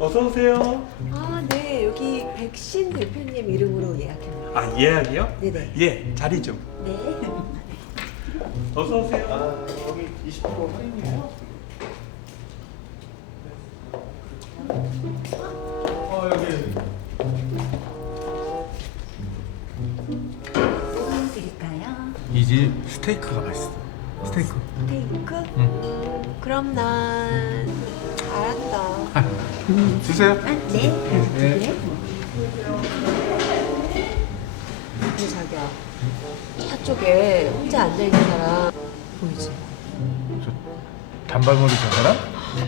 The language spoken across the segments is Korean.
어서 오세요. 아, 네. 여기 백신 대표님 이름으로 예약했네요. 아 예약이요? 네네. 예, 자리 좀. 네. 어서 오세요. 아, 여기 20% 할인이에요? 어, 여기. 뭐 드릴까요? 이 집 스테이크가 맛있어. 스테이크. 테이크? 응. 그럼 난 알았다. 주세요. 아, 네. 네. 저쪽에 혼자 앉아있는 사람 보이지? 저 단발머리 저 사람?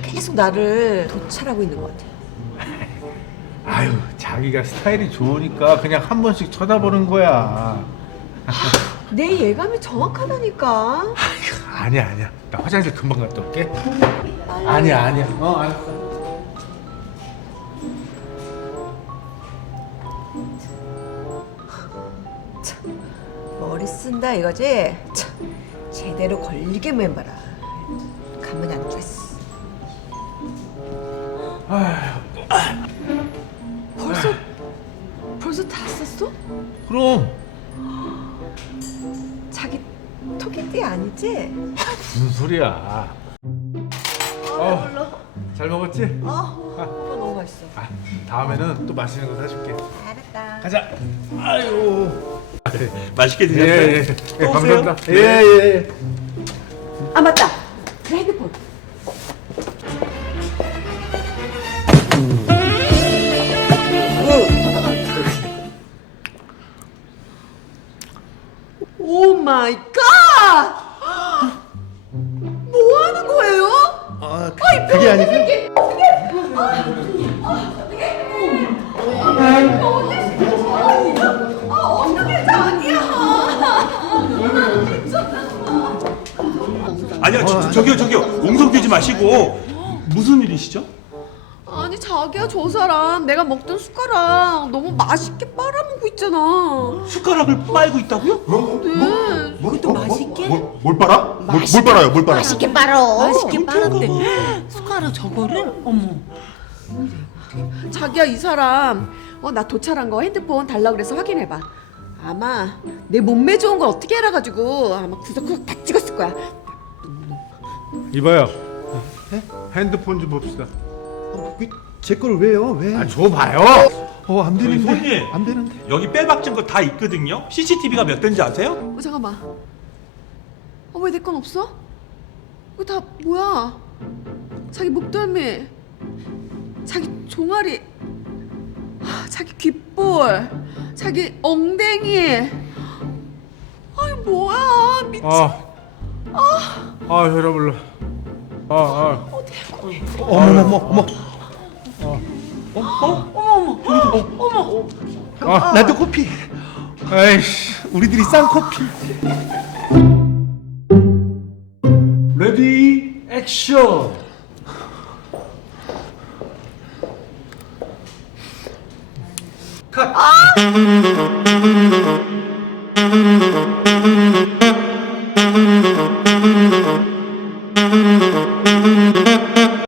계속 나를 도찰하고 있는 것 같아. 아유, 자기가 스타일이 좋으니까 그냥 한 번씩 쳐다보는 거야. 내 예감이 정확하다니까. 아이고, 아니야, 아니야. 나 화장실 금방 갔다 올게. 아니야, 아니야. 어, 알았어. 머리 쓴다 이거지? 참, 제대로 걸리게 맨봐라. 가만히 앉아있어. 벌써 벌써 다 썼어? 그럼 자기 토끼띠 아니지? 무슨 소리야? 어, 배불러. 잘 먹었지? 아, 오빠 너무 맛있어. 아, 다음에는 또 맛있는 거 사줄게. 알았다. 가자. 아유. 맛있게 예, 드셨어요? 예, 예, 또 감사합니다. 오세요. 예, 예, 예. 아 맞다. 그 핸드폰. 오 마이 갓! 뭐 하는 거예요? 아, 그, 그게 아니고 저, 저기요, 저기요. 옹성 뛰지 마시고 무슨 일이시죠? 아니 자기야 저 사람 내가 먹던 숟가락 너무 맛있게 빨아먹고 있잖아. 숟가락을 빨고 있다고요? 네. 그것도 맛있게? 뭘, 뭘 빨아? 뭘, 뭘 빨아요? 뭘 빨아? 맛있게 빨어. 맛있게 빨았대. 숟가락 저거를 어머. 자기야 이 사람 어 나 도찰한 거 핸드폰 달라 그래서 확인해봐. 아마 내 몸매 좋은 걸 어떻게 알아가지고 아마 구석구석 다 찍었을 거야. 이봐요. 핸드폰 좀 봅시다. 어, 그, 제 거를 왜요? 왜? 아, 줘봐요. 어, 안 되는데. 손님. 안 되는데. 여기 빼박진 거다 있거든요. CCTV가 몇 대인지 아세요? 어 잠깐만. 어 왜 내 건 없어? 이거 다 뭐야? 자기 목덜미, 자기 종아리, 아, 자기 귓볼, 자기 엉덩이. 아이 뭐야 미친. 아, 아, 혈압 올라. 아, 아. 어머, 어머, 어머. 아, 나도 커피. 에이씨. 우리들이 싼 커피. 레디 액션. 컷.